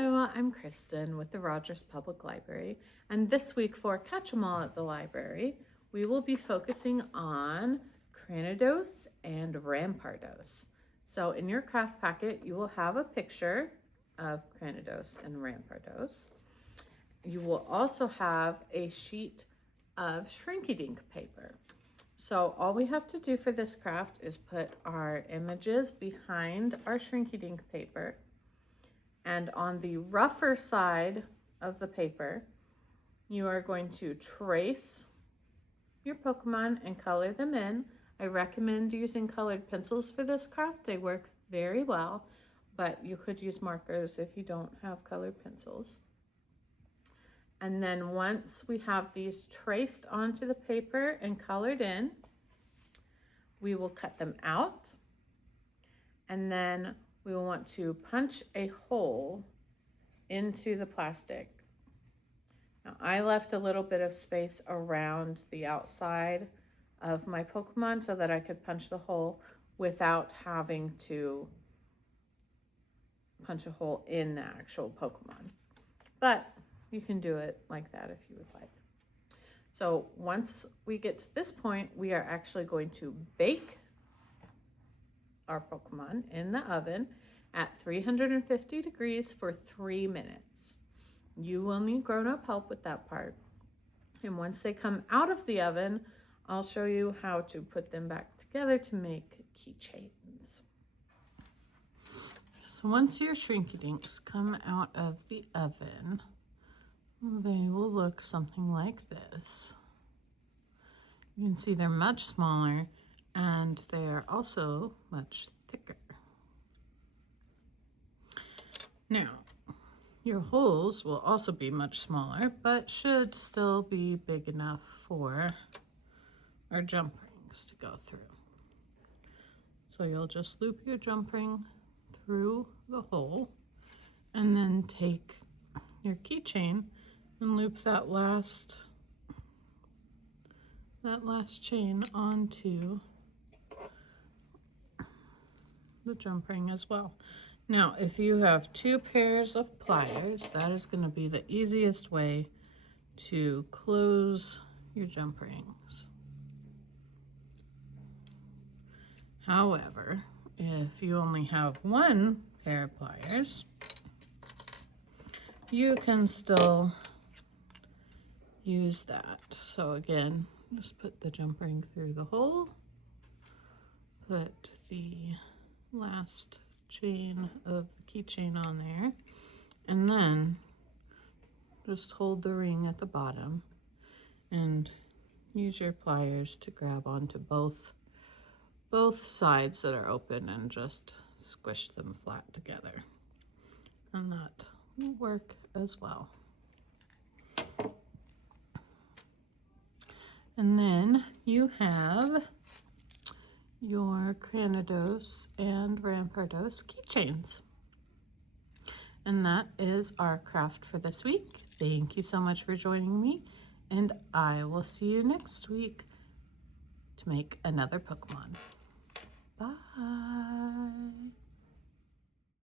Hello, I'm Kristin with the Rogers Public Library, and this week for Catch 'em All at the Library, we will be focusing on Cranidos and Rampardos. So in your craft packet, you will have a picture of Cranidos and Rampardos. You will also have a sheet of shrinky-dink paper. So all we have to do for this craft is put our images behind our shrinky-dink paper, and on the rougher side of the paper, you are going to trace your Pokemon and color them in. I recommend using colored pencils for this craft. They work very well, but you could use markers if you don't have colored pencils. And then once we have these traced onto the paper and colored in, we will cut them out, and then we will want to punch a hole into the plastic. Now, I left a little bit of space around the outside of my Pokemon so that I could punch the hole without having to punch a hole in the actual Pokemon. But you can do it like that if you would like. So once we get to this point, we are actually going to bake our Pokemon in the oven at 350 degrees for 3 minutes. You will need grown-up help with that part. And once they come out of the oven, I'll show you how to put them back together to make keychains. So once your shrinky-dinks come out of the oven, they will look something like this. You can see they're much smaller and they're also much thicker. Now, your holes will also be much smaller, but should still be big enough for our jump rings to go through. So you'll just loop your jump ring through the hole and then take your keychain and loop that last chain onto the jump ring as well. Now, if you have 2 pairs of pliers, that is going to be the easiest way to close your jump rings. However, if you only have 1 pair of pliers, you can still use that. So again, just put the jump ring through the hole, put the last chain of the keychain on there, and then just hold the ring at the bottom and use your pliers to grab onto both sides that are open and just squish them flat together, and that will work as well. And then you have your Cranidos and Rampardos keychains. And that is our craft for this week. Thank you so much for joining me, and I will see you next week to make another Pokemon. Bye.